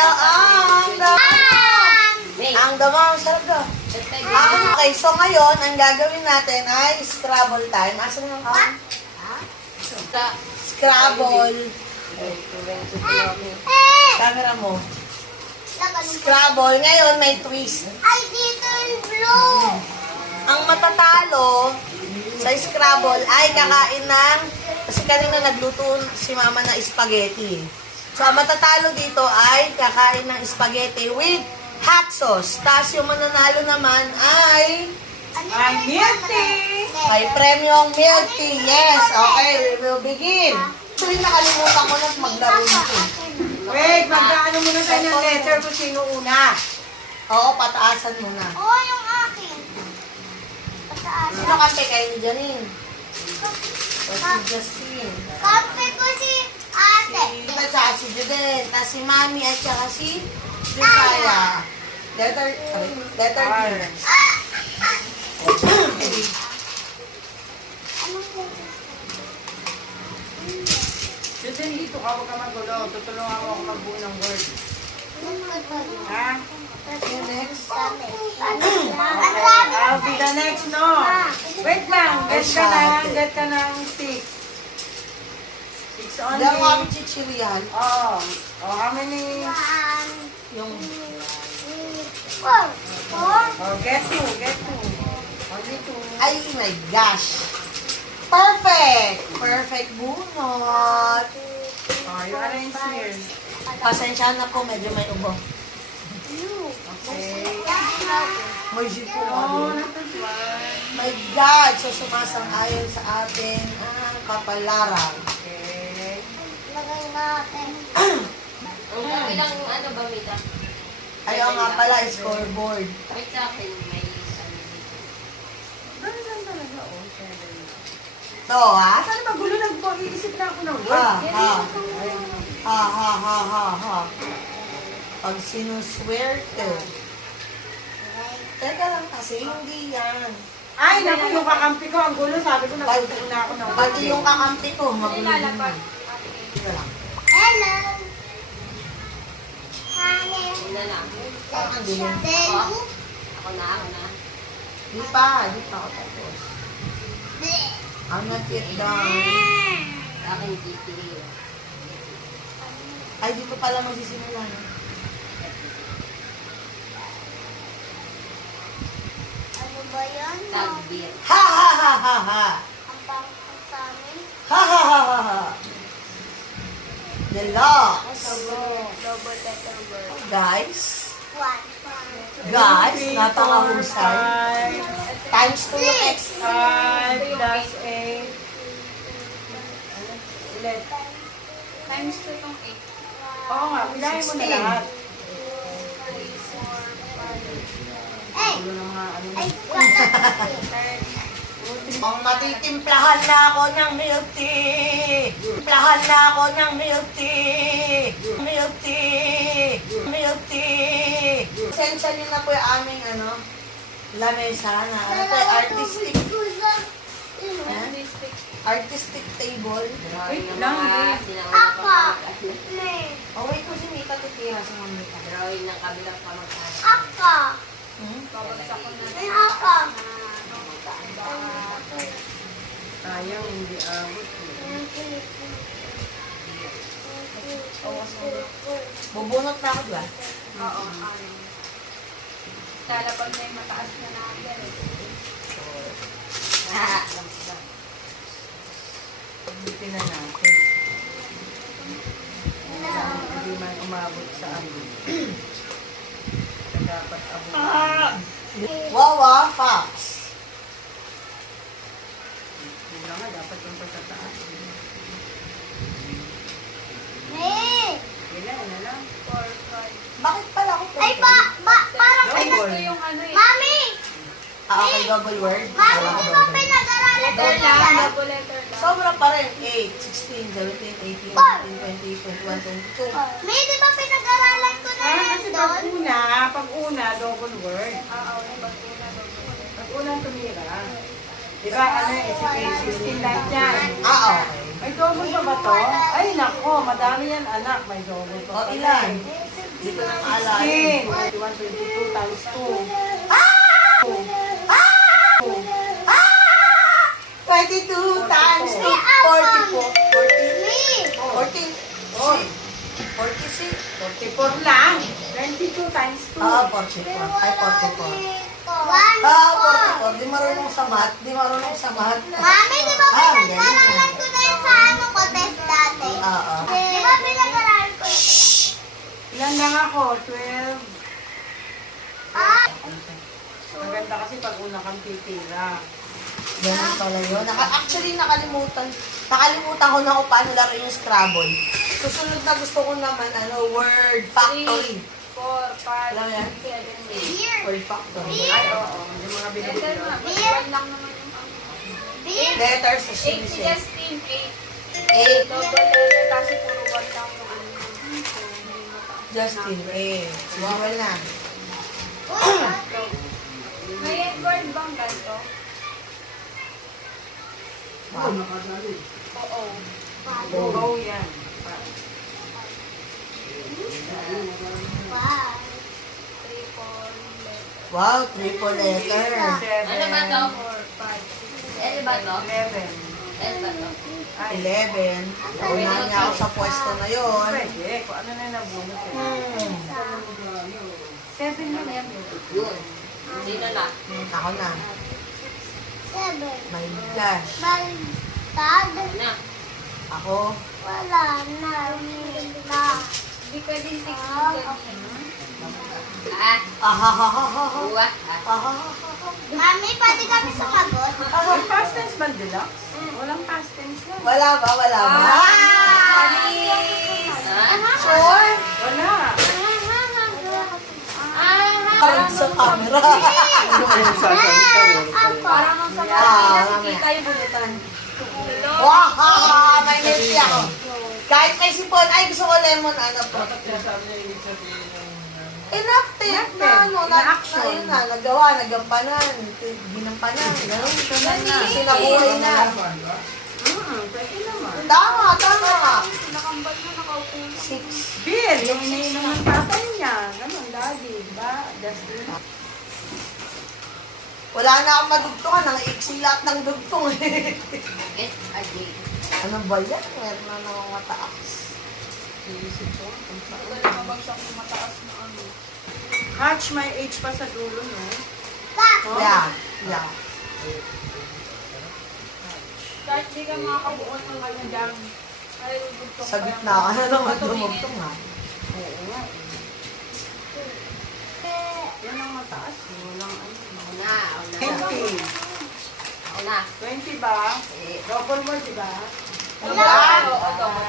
Daniel ang damang sarap daw. Okay, so ngayon, ang gagawin natin ay Scrabble time. Asan yung Scrabble. Camera mo. Scrabble. Ngayon, may twist. Ay, dito yung blue. Ang matatalo sa Scrabble ay kakain ng, kasi kanina nagluto si mama ng spaghetti. So, ang matatalo dito ay kakain ng spaghetti with hot sauce. Tapos yung mananalo naman ay Milk tea. may premyong milk tea. Yes, okay, we will begin. Actually, nakalimutan ko na maglaro nito. Wait, magkaano muna tayo ng letter kung sino una. Oo, pataasan mo na. Oo, yung akin. Pataas. Sino kasi kayo ni Janine? O si Justine? Kape ko si ate. Ito tsaka si Juden, tapos si Mami at saka si Josiah. Letter D. Anong letter? Susan, dito ka, huwag ka magulo. Tutulungan mo ako magbuo ng word. Ha? Okay, next. I'll be the next, no? Wait lang, get ka ng 6. 6 only. Diyan kami chichirihan. Oh, how many? Yung Four. Oh, get 2. Only 2. ay my gosh. Perfect! Perfect bunot. Oh, you arrange here. Pasensya na po, medyo may ubo. Okay. May zipo. Oh, not this one. My God! So sumasang-ayon sa ating kapalaran. Okay. Lagay natin. Ang kabilang ano ba, Mita? Ayaw nga pala, scoreboard. Wait sa akin, may Ganun talaga, oh. 7. To, ha? Saan magulo nag-iisip na ako ng word? Ha. Pag sinuswerte. Teka lang kasi, hindi yan. Ay, naku, yung kakampi ko, ang gulo. Sabi ko, nagtutunan na ako ng word. Pati yung kakampi ko, magulo din. Teka lang. Hello. Honey. yun na lang. Ang dilim. Delu. Ako na. Di pa ako tapos. I'm not yet done. Sa akin, titi. Ay, dito pala magsisimula. Ano ba yan? Tagbir. Ha ha ha ha ha! Ang pangkong sa amin. Ha ha ha ha ha! Deluxe! Double letter word. Guys, One. napakahusay. Times 2 yung X. 5 plus 8. Ulit. Times 2 tong 8. Oo nga, pilahin mo na 16. lahat. Ay! Gulo ng mga ano. Ay, wala. Ang matitimplahan na ako ng milk tea. Timplahan na ako ng milk tea. Milk tea. Milk tea. Essentially na po yung aming lamesa na artistic artistic table. Wait lang, Ako. Oh, wait ko si Mita titira sa mga Mita. Drawing ng kabilang pamagkana. Ako. Hmm? Ay, ako. sayang, hindi abot. Bubunot na ako, diba? Oo. Lala pag may mataas na number. Ulitin na natin. Hindi man umabot sa amin. Dapat abot. Wawa, Fox. Hindi nga, dapat yung pa sa taas. Hey! Ilan na lang. Bakit pala ako Ay, parang Double. Ito yung ano eh. Mami! okay, double word. Mami, di ba pinag-aralan ko Letter lang, yan? double letter lang. Sobra pa rin. 8, 16, 17, 18, 19, 20, 21, 22. May, di ba pinag-aralan ko na yan Kasi doon? pag una, double word. Oo, pag-una, double. Pag unang tumira. Diba, ano yung 16 lahat yan. Okay. May double pa ba to? Ay, nako, madami yan anak. May double pa. O, ilan? Hindi ko na maalala. 21, 22 times 22 times 2. 44. 46. 2. 44 lang. 22 times 2. Ah, 44. Ay, 44. 1, Ah, 44. Di marunong sa math. Di marunong sa math. Mami, di ba Ah, pinag-aralan ko na yun sa ano ko test dati? Oo. Di ba pinag-aralan ko yun? Ilan lang ako? 12. Ah, Maganda kasi pag una kang titira. Ganun pala yun. Actually, nakalimutan. Nakalimutan ko na kung paano laro yung Scrabble. Susunod na gusto ko naman, word factory. 4, 5, Alam mo yan? 7, 8. beer. Word factory. Ay, oo. Yung mga Letter binibili. na. Beer. 1 lang naman yung ano. Beer. Letters sa 8 si sinisip. Justin, 8. 8. Double letter kasi puro 1 lang yung ano. So, hindi mataas. Justin, eh. Bawal na. May Edward bang ganito? Oo. Go yan. Wow. 3, 4, letter. Wow, triple letter. 7. Ano ba to? 4, 5, Ano ba to? 11. Ano ba to? Ay, 11. Naunahan niya ako sa pwesto na yon. pwede. Kung ano na yung nabunot eh. 7 lang yan. Yun. Sino na? Ako na. 7. My gosh. Baliktad. Na. Ako. Wala na. Na. Hindi pwedeng tignan ganyan. Ah. Ahahahaha. Buwa. Ah. Mami, pwede kami sumagot? May past tense ba deluxe? Walang past tense lang. Wala ba? Wala ba? Ah. Sure? Wala. Parang sa camera. Parang ang sa Ah, mga mamaya. nakikita yung bulutan. Wow! May neti ako. Kahit may sipon, ay gusto ko lemon, ano po. Inactive na, ano, Na-action. ayun na, nagawa, nagampanan, ginampanan, gano'n. Sinabuhay na. Pwede naman. Tama, tama. Nakambal na nakaupo na. 6. Bill, yung iniinom ng tatay niya. Ganun, daddy. Diba? Justin. Wala na akong madugtungan, nang iksi lahat ng dugtong eh. Get a J. Ano ba yan? Meron na namang mataas. Tagal na mabagsak yung mataas na ano. Hatch, may H pa sa dulo, no? Yeah, yeah. Kahit di ka makakabuo ng ano dyan. Ay, dugtong Sa pa yan. gitna ka na naman dumugtong ha. Oo nga. Yan ang mataas. Walang ano. Ako na. Ako na. 20. Ako na. 20 ba? Double mo, diba? Ano ba?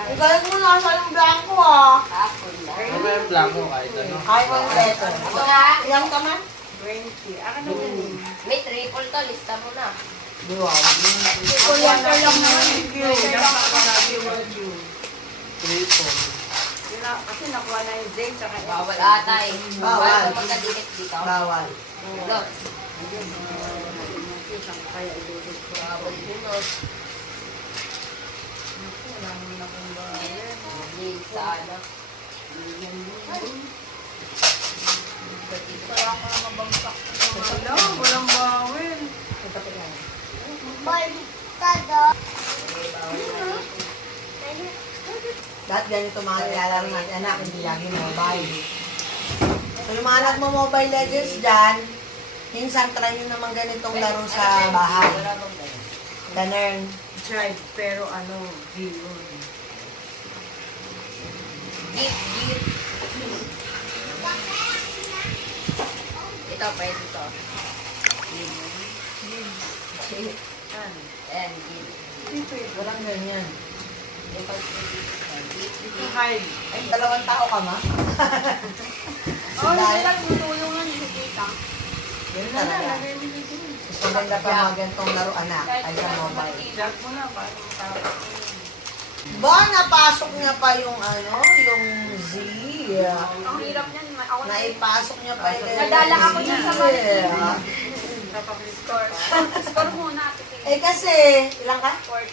Ang galing mo nasa yung blanco ah. Ako na. Ano ba yung blanco kahit ano? Kahit yung letter. Ako na. Ilang ka man? 20. Akin na yun. May triple to. Lista mo na. Wow. Letter lang naman. Q. Dapat ko lagi yung Q. Triple. Yun na, kasi nakuha na yung Z tsaka F. Bawal ata eh. Bawal. Bawal magkadikit dito. Bawal. Look. Kaya idudod ko. Bawal yun o. Wala naman akong bayan. Hindi sa ano. Kaya ako na mabagsak yung mga Wala, walang bawin. Baliktad. Lahat ganito mga nilalaro natin, anak, hindi lagi mobile. So yung mga nagmo-mobile legends dyan, minsan try nyo naman ganitong laro sa bahay. Ganun. Drive, pero ano, V yun. Git, git. Ito, pwede to. Git. Yan. And git. Hindi pwede. Walang ganyan. Ito, Ito hide. Ay, dalawang tao ka ma? Oh, hindi lang tutulungan yung kita. Ganun Wala na, talaga. lagay mo dito. Mas maganda pa mga ganitong laro, anak, ay sa mobile. Jack mo na, paano matapos? Ba, napasok niya pa yung ano, yung Z. Ang hirap niyan. Ako na Naipasok niya pa yung Nadala ako dyan sa Z. score. Score muna. Eh kasi, ilang ka? 14.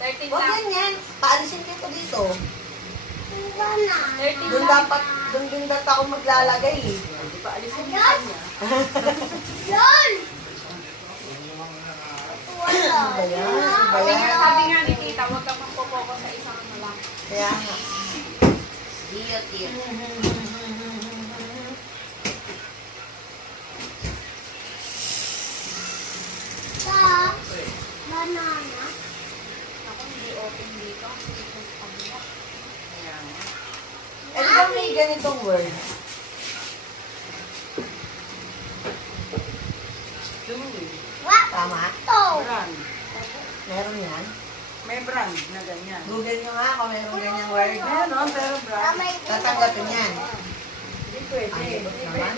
13 Huwag lang. ganyan. Paalisin kita dito. Banana. 30 Doon dapat, doon din dapat ako maglalagay eh. Di ba alisin mo kanya? Yun! Wala. Ano ba yan? Ano ba yan? Sabi nga ni tita, huwag kang magpo-focus sa isang ano lang. Kaya nga. Diyotir. Sa banana. Ako hindi open dito. Kasi ito sa kabila. Kaya nga. Eh, di ba may ganitong word? Chewy. What? Tama? To. Brand. Meron yan? May brand na ganyan. Google nyo nga kung meron ganyang word. Meron, pero brand. Kamay ko. Tatanggapin yan. Hindi pwede. Ang sagot naman.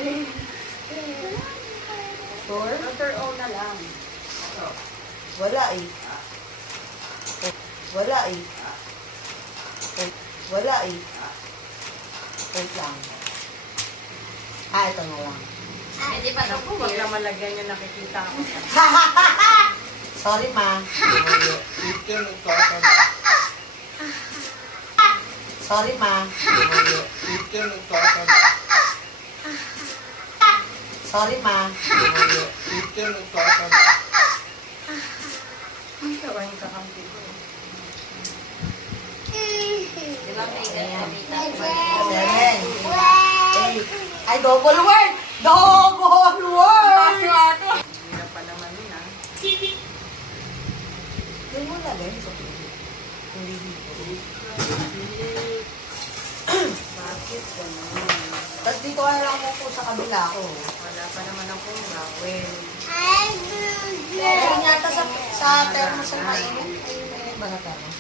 Sure? Letter O na lang. Wala eh. Wala eh. Wala eh. Wait lang. Ah, ito na lang. Pwede pa Naku, wag naman lagyan yung nakikita ko. Sorry, ma. Chicken at kasan. Sorry, ma. Chicken at kasan. Sorry, ma. Chicken at kasan. Ang gawain kakampi ko. Di ba may ganita? 7, 8. Ay, double word! Double word! Hirap pa naman yun, ha? Doon mo lagay. Hindi dito. Bakit ganun? Tapos dito ka lang mo po sa kabila ko. Wala pa naman akong gawin. Meron yata sa thermos ay mainit. Ay, mainit ba sa thermos?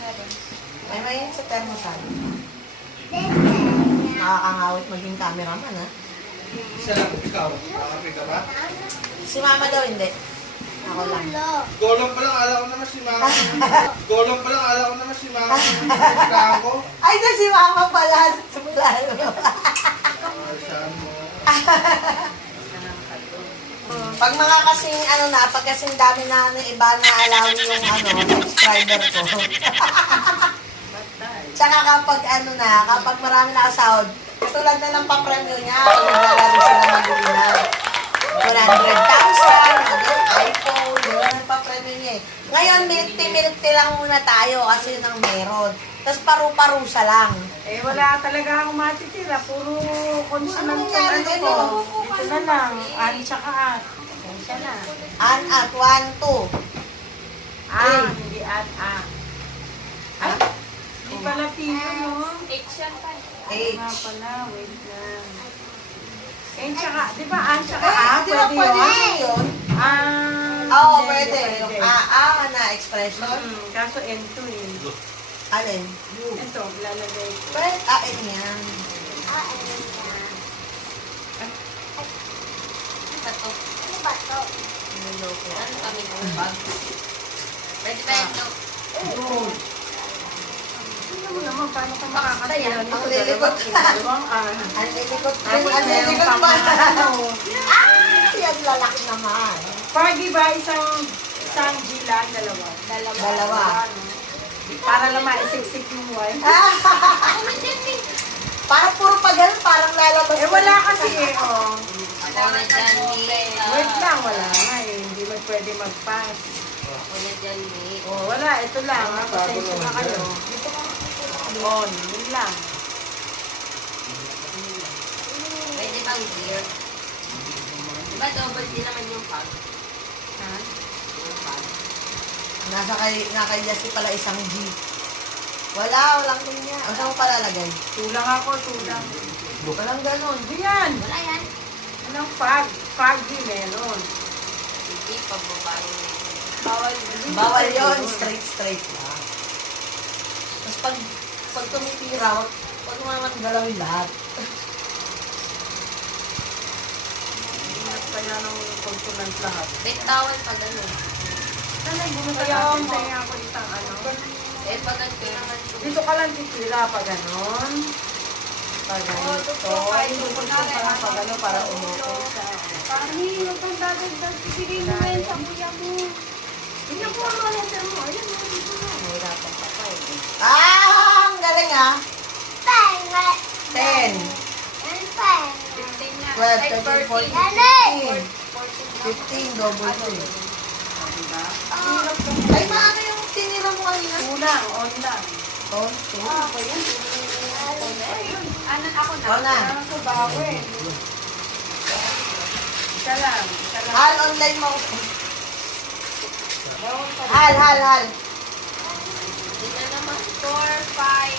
Ay, mainit sa thermosal. Nakakangawit maging cameraman, ha? Isa lang, ikaw. Nakakapi ka ba? Si mama daw hindi. Ako lang. Golong pa lang, ala ko naman si mama. Golong pa lang, ala ko naman si mama. Kaya ko. Ay, na si mama pala. Simula. Saan mo? Pag mga kasing ano na, pag kasing dami na iba na alawi yung subscriber ko. Batay. Tsaka kapag ano na, kapag marami na kasahod, katulad na ng pa-premyo niya, naglalaro sila mag-uwinan. 100,000, iPhone, yun ang pa-premyo niya eh. Ngayon, milk-milk lang muna tayo kasi yun ang meron. Tapos paru-parusa lang. Eh, wala talaga akong matitira. Puro consonant Ano ang nangyari ano din, ko. no? Dito na lang. An tsaka at. Pasensya na. An at 1, 2. Ah, hindi at ah. Ay, hindi pala tino yun. Action time. Nga H. pala, wait lang. Eh, tsaka, di ba an tsaka Eh, ah? di ba Pwede pwede yun? yun? Ah, Oo, hindi, pwede. hindi Yung a na expression. Kaso N2 eh. Alin? Ito, lalagay ko. Pwede, n yan. Pato. Ano ba to? Niloko. Ano kami ng bag? Pwede ba yan? No? Yun. Tingnan mo naman, paano ka makakatira nito? Ang lilikot. Dalawang ah. Ang lilikot. Tapos Ang meron lilikot pang pa. ano. Ah! Yan lalaki naman. Pag iba, isang G lang, dalawa. Dalawa. Ano? Para lang maisiksik yung wife. Parang puro pagal, parang lalabas. Eh, wala kasi eh, oh. Ako na dyan, Wait lang, wala nga eh. Hindi mo pwede mag-pass. Ako na dyan, Oh, wala, ito lang. Ha? Pasensya na kayo. On, yun lang. Pwede bang gear? Diba double din naman yung pag? Ha? Yung pag. Nakay Jessie pala isang G. Walang niya. O saan mo palalagay? Tulang ako, tulang. Walang ganon. Diyan! Wala yan. Anong fag? Faggy meron. Hindi, pagbabae na yun. Bawal yun. Straight lang. Tapos pag tumitira, wag mo naman galawin lahat. Ingat kaya ng consonant lahat. Bitawan pag ano. Sana bumita Kaya natin mo. tayo ako isang ano. Eh, pag ano naman ito. Dito ka lang titira pa ganon. Pag ganito. Hindi ko na lang pag ano para umukol sa Kami, huwag kang dadagdag. Ibigay mo na yan sa kuya mo. Tingnan ko ang mga letter mo. Ayan, dito na. Mahirapan ka pa eh. Ah! Ang galing ah! 10, And 10. 15 na. 12, Ay, 13, 14, 14. 15, double 2. Oh. Ay, maano yung tinira mo kanina? Kulang, on lang. Oh, Ano ako na? Ikaw na. Parang sa bago eh. Isa lang. Isa lang. Hal, online mo. Hal, hal, hal. Ito naman. 4, 5,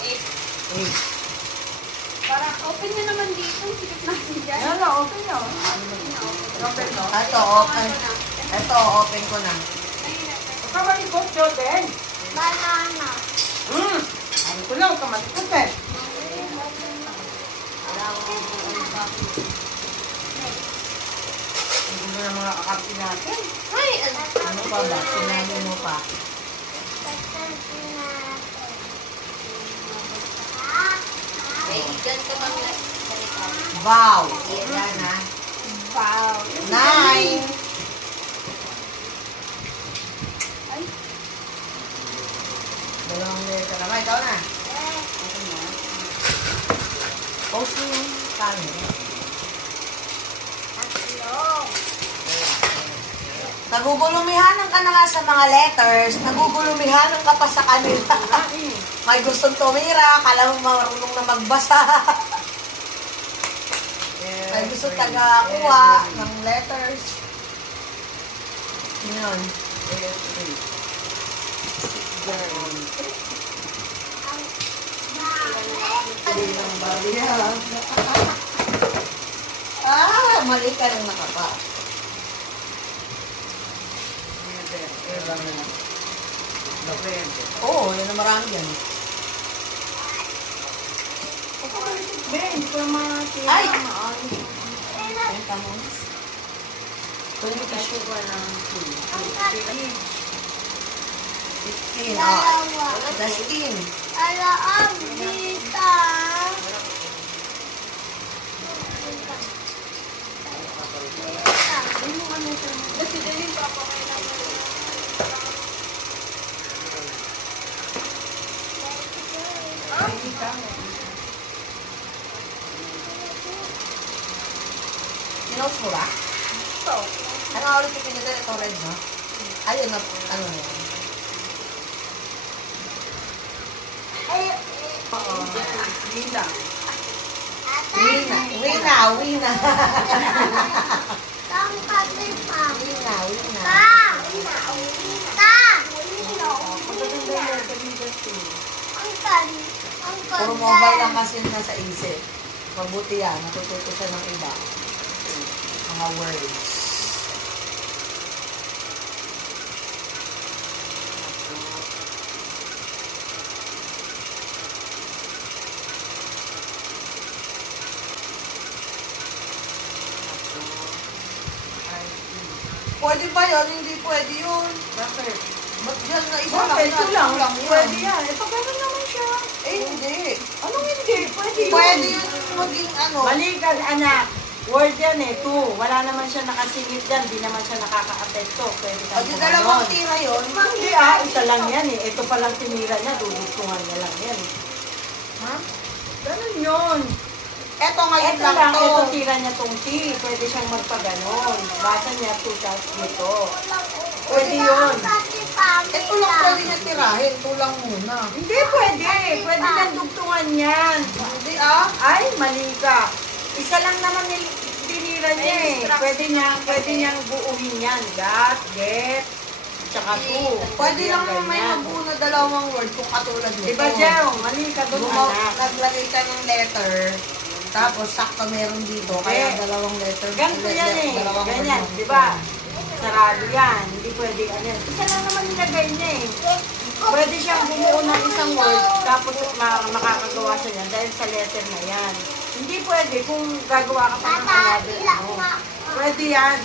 8. 8. Parang open nyo naman dito. Sikip natin dyan. Yan na, open nyo. Open nyo. Ito, open. Ito, open ko na. Huwag ka malikot, Jordan. Banana. Ano ko lang, huwag ka malikot eh. Hindi mo na mga kakampi natin. Ay, ano pa ba? Sinabi mo pa. May dyan ka bang Wow. Yan na. Wow. 9. Dalawang letter naman. Ikaw na. Post mo yung camera. Nagugulumihanan ka na nga sa mga letters, nagugulumihanan ka pa sa kanila. May gustong tumira, kala mo marunong na magbasa. May gusto taga-kuha ng letters. Yun. Bilang Maria. Mali ka nang nakapa. Oo, yun na marami yan. Ben, hindi ko naman makakita. Ay! Maayos. Benta mo. Tumit ka sugar ng 15. Oh, Dustin. Alam, dita. Kasi din pa ako kayo naman. Pinost mo ba? So, Ano ulit yung pinadala? Ito red, no? Ayun, ano na yan? Oo. Bilang. Wina. Wina. Wina. Tang kami pa. Wina. Wina. Ta. Ta. Magaganda yung letter ni Justin. Ang Puro mobile lang kasi yung nasa isip. Mabuti yan. Natututo siya ng iba. Mga words. Pwede ba yun? Hindi pwede yun. Bakit? Ba't dyan na isa Bakit? Ito lang. lang Pwede yan. Eh, pag gano'n naman siya. Eh, hindi. Anong hindi? Pwede yun. Pwede yun maging ano. Mali ka, anak. Word yan eh, 2. Wala naman siya nakasingit dyan. Di naman siya nakaka-apekto. Pwede O, kang di gumanon. dalawang tira yun. Hindi isa lang yan eh. Ito palang tinira niya, dudugtungan niya lang yan eh. Ha? Ganun yun. Eto ngayon Ito lang lang, to. ito tira niya tong T. Pwede siyang magpaganon. Basa niya 2 tapos dito. Pwede yun. Ito lang pwede niya tirahin. Ito lang muna. Hindi pwede. Pwede niyang dugtungan yan. Hindi ah. Ay, mali ka. Isa lang naman tinira niya eh. Pwede niyang buuhin yan. Got, get, tsaka 2. Pwede lang may mabuo na dalawang word kung katulad nito. Diba, Jero? Mali ka doon, anak. Naglagay ka ng letter, tapos sakto meron dito, kaya Eh, dalawang letter. Ganito yan eh. dalawang word Ganyan, lang. di ba? Sarado yan. Hindi pwede ganyan. Isa lang naman nilagay niya eh. Pwede siyang bumuo ng isang word, tapos makakagawa siya niyan dahil sa letter na yan. Hindi pwede kung gagawa ka pa ng another. Ano. Pwede yan.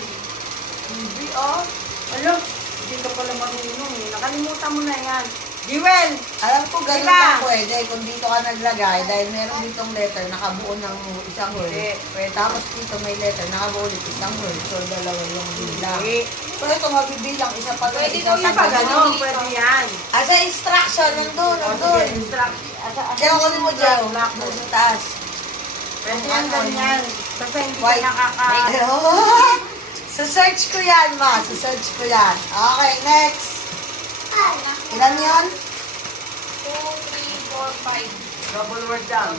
Hindi ah. Alam, hindi ka pala marunong eh. Nakalimutan mo na yan. Jewel! Alam ko ganun Diba? lang pwede kung dito ka naglagay dahil meron ditong letter nakabuo ng isang word. Pwede. Tapos dito may letter nakabuo ulit isang word. So dalawa yung bilang. Hindi. So ito mabibilang isa pa Pwede isa daw yung pag ano, pwede yan. Asa instruction nandun, O, nandun. sige, instruct. Diyan ko mo dyan. Nandun sa taas. Pwede yan ganyan. Basta hindi ka White. nakaka... Sa search ko yan, ma. Sa search ko yan. Okay, next. Ilan yun? 2, 3, 4, 5. Double word down.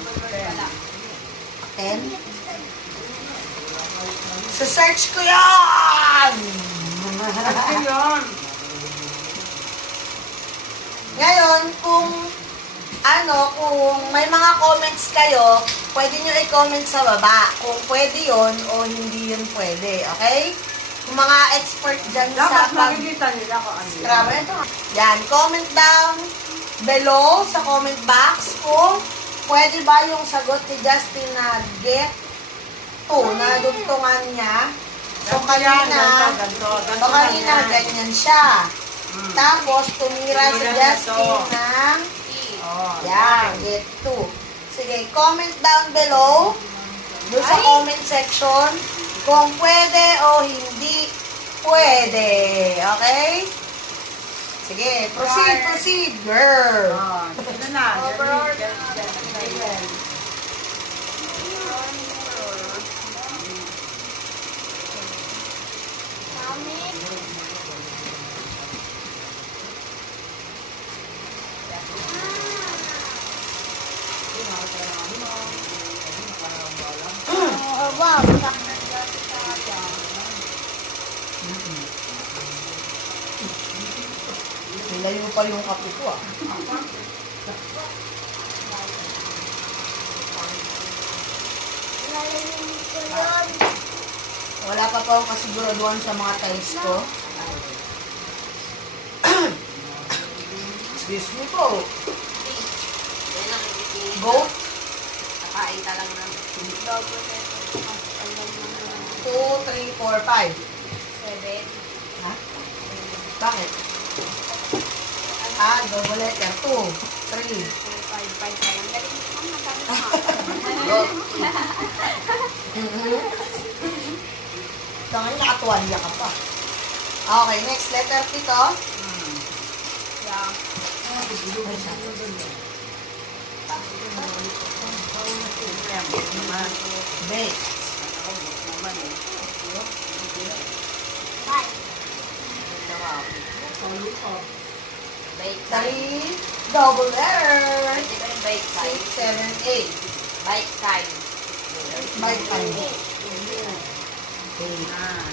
10. Sa search ko yan! Pwede yun. Ngayon, kung kung may mga comments kayo, pwede nyo i-comment sa baba kung pwede yon o hindi yun pwede. Okay? Kung mga expert dyan Dapat sa pag... makikita nila kung ano yun. Grabe ito. Yan, comment down below sa comment box kung pwede ba yung sagot ni Justin na get to, na dugtungan niya. So, kanina, ganyan siya. Tapos, tumira si Tumira na Justin to. ng Oh, yan, get to. Sige, comment down below doon sa comment section kung pwede o hindi pwede. Okay? Sige, proceed, girl. Oh, sino na? Jewel. Wow. Nilayo pa yung kape ko ah. Nalilinig ko yun. Wala pa po akong kasiguraduhan sa mga tiles ko. Excuse me po. Yan ang ikitingin. Goat, Kakain ka lang ng 2, 3, 4, 5. 7. Ha? Bakit? Double letter. 2, 3. 5 pa lang. Galing mo naman, sabi ko nga. Goat. Tangay, nakatuwalya ka pa. Okay, next letter pito. Yeah. Bake. Bake time. 3, double letter. Pwede ba yung bake 6, time? 7, 8. Bake time. Bike time.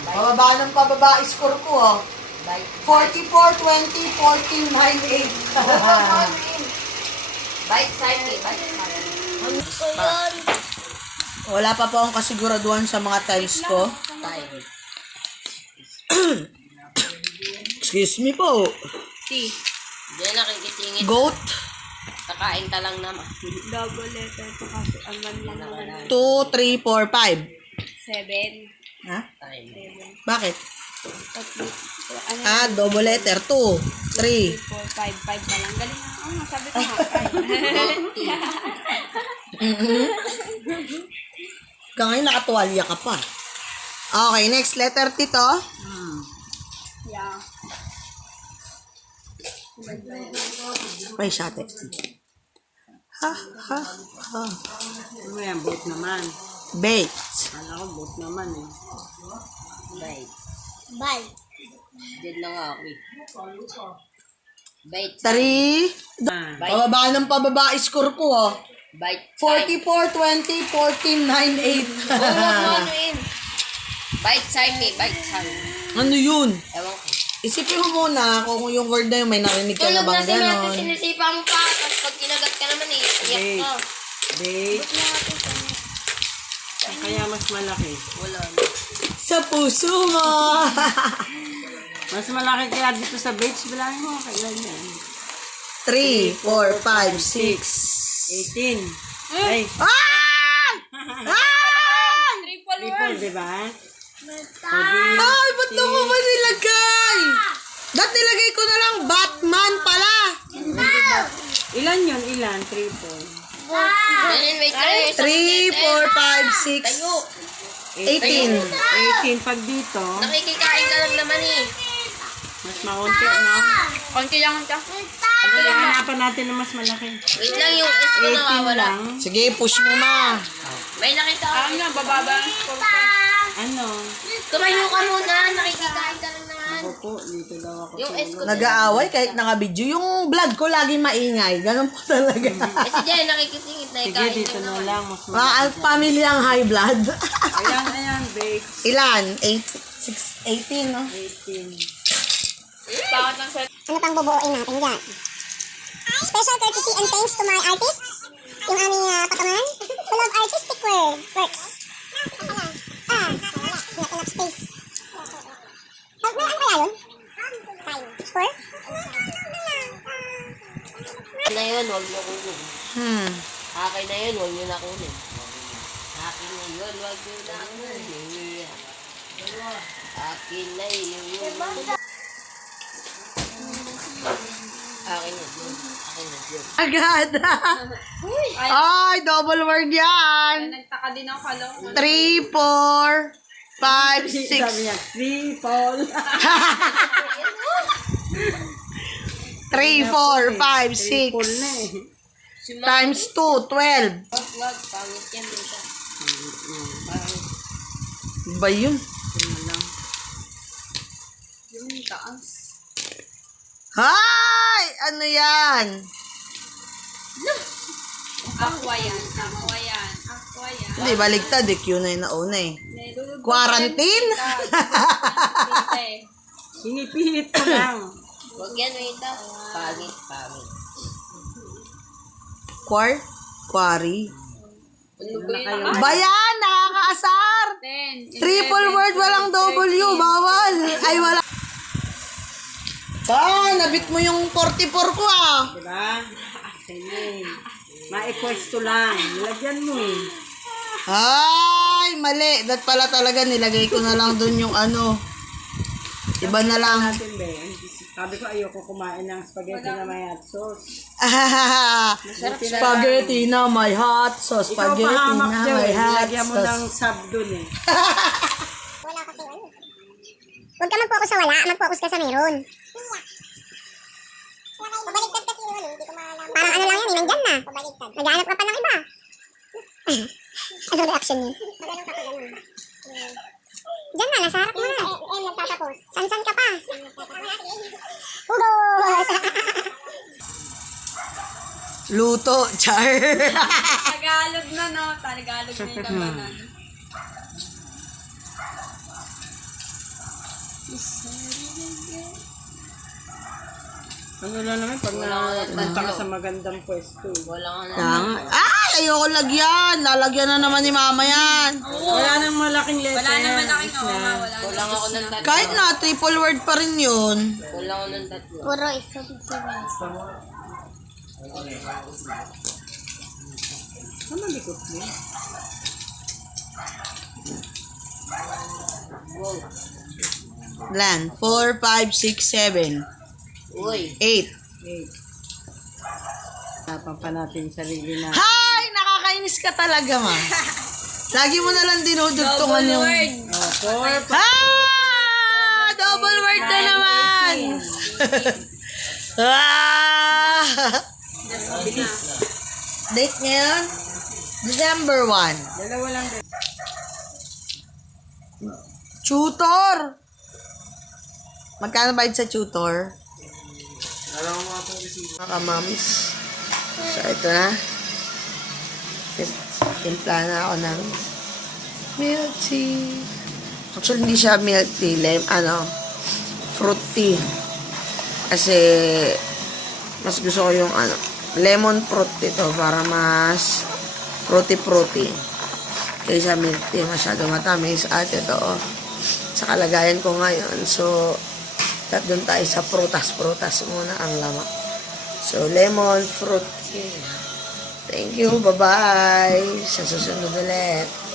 Pababa ng pababa score ko, oh. Bake 44, 20, 14, 9, 8. Bike time eh. Bike time. Ko yun. Wala pa po akong kasiguraduhan sa mga tiles ko. Time. Excuse me po. Diyan nakikitingin. Goat, Kakain ka lang naman. Double letter to kasi ang man lang naman. 2, 3, 4, 5. 7. Ha? Time. Bakit? Ano Double letter. 2, 3. 4, 5 pa lang. Galing na. Oh, sabi ko nga. Hanggang ngayon nakatuwalya ka pa. Okay, next letter tito. Yeah. May shate. Ha, ha, ha. Ano yan, boat naman. Baked. Kala ko boat naman eh. Bake. Bye. Diyan lang ako eh. Bake 3. Pababa ng pababa score ko, oh. Bike time. 44, 20, 14, 9, 8. Ano yun? Bike time eh. Bike time. Ano yun? Ewan ko. Isipin mo muna kung yung word na yun, may narinig ka na Tulog na bang si Mete, ganon? sinisipa mo pa. Tapos pag kinagat ka naman eh. Iyak ka. Bake. Kaya mas malaki. Wala na. Sa puso mo! Mas malaki kaya dito sa beach. Bilangin mo, kailan yan? 3, 4, 5, 6. 18. Ay, Ah! Ah! triple, di ba? Ay, ba't doon ko ba nilagay? Ba't nilagay ko na lang Batman pala? Ilan yun? Ilan? Triple. Ayun, wait lang. 3, 4, 5, 6, Tayo. 18. 18 pag dito. Nakikikain ka lang naman eh. Mas maunti, no? Konti lang siya. Kaya hanapan natin na mas malaki. Wait lang, yung S ko 18 nawawala. lang. Sige, push mo na. May nakita ako. Ano, bababa ang score ko. Ano? Tumayo ka muna. Nakikikain ka lang naman. Ako po, dito daw ako. Yung S ko. Nag-aaway kahit naka-video. Yung vlog ko laging maingay. Ganun po talaga. Eh si Jen, nakikisingit na Sige, ikain dito niyo na naman. lang. Mas Mga malaki. family ang high blood. Ayan, ayan, bake. Ilan? 18, no? 18. Bakit ng set? Ano pang bubuuin natin dyan? Special courtesy and thanks to my artists. Yung aming patungan. Full of artistic works. Wala. Not enough space. Ano kaya yun? Score? Na yun, huwag niyo kunin. Akin na yun, huwag niyo na kunin. Akin na yun, huwag niyo na kunin. Akin na yun. Akin na yun. Akin na yun. Agad. Ay, double word yan. Nagtaka din ako kalo. 3, 4, 5, Sabi 6. niya, triple. 3, 4, 5, Triple na 6. eh. Times 2, 12. Wag, pangit yan dito. Ba yun? Yung taas. Hay! Ano yan? Aqua yan. Aqua yan. Aqua yan. Hindi, baligtad. Q na yung nauna eh. Quarantine? Sinipilit ko lang. Huwag yan, wait lang. Pangit, pangit. Quarry? Ano ba yun? Bayan! Nakakaasar! 10. Triple word, walang W. Bawal. Ay, wala. Nabit mo yung 44 ko ah. Diba? Sige. Maipwesto lang. Nilagyan mo eh. Ay, mali. Dat pala talaga nilagay ko na lang dun yung ano. Iba na lang. Natin ba? Sabi ko ayoko kumain ng spaghetti na may hot sauce. Spaghetti na may hot sauce. Ikaw Spaghetti pahamak na dyan may eh. hot Nilagyan mo ng sauce. sub dun eh. Wala kasi ano. Huwag ka mag-focus sa wala, mag-focus ka sa meron. Pabaliktad kasi yun, hindi ko malaman. Parang ano lang yan, nandyan na. Pabaliktad. Naghahanap ka pa ng iba. Ano reaction niya? Magano'n ka pa ganun. Diyan na, nasa harap mo na. Nagtatapos. San-san ka pa? Hugot! Luto, char. Tagalog na, no? Tagalog na yung labanan. Ano lang naman pag napunta ka sa magandang pwesto. Wala ka na. Ay, ayoko lagyan. Lalagyan na naman ni mama yan. Wala nang malaking letter. Wala naman ako yung wala. Kulang ako ng tatlo. Kahit na, triple word pa rin yun. Kulang ako ng tatlo. Puro isa, Ano likot mo? Wow. Lan, 4, 5, 6, 7, Uy. 8. 8. Tapang pa natin yung sarili na. Hay! Nakakainis ka talaga, ma. Lagi mo na lang dinudugtungan yung... Oh, 4, Double word na naman! ah! Date ngayon? December 1. dalawa lang. Tutor! Magkano bayad sa tutor? Mga mams. So, ito na. Timpla na ako ng milk tea. Actually, hindi siya milk tea. Fruit tea. Kasi, mas gusto ko yung lemon fruit ito para mas fruity. Kaysa milk tea, masyado matamis. At ito, sa kalagayan ko ngayon. So, doon tayo sa prutas muna ang lama. So, lemon fruit tea. Thank you. Bye-bye. Sa susunod ulit.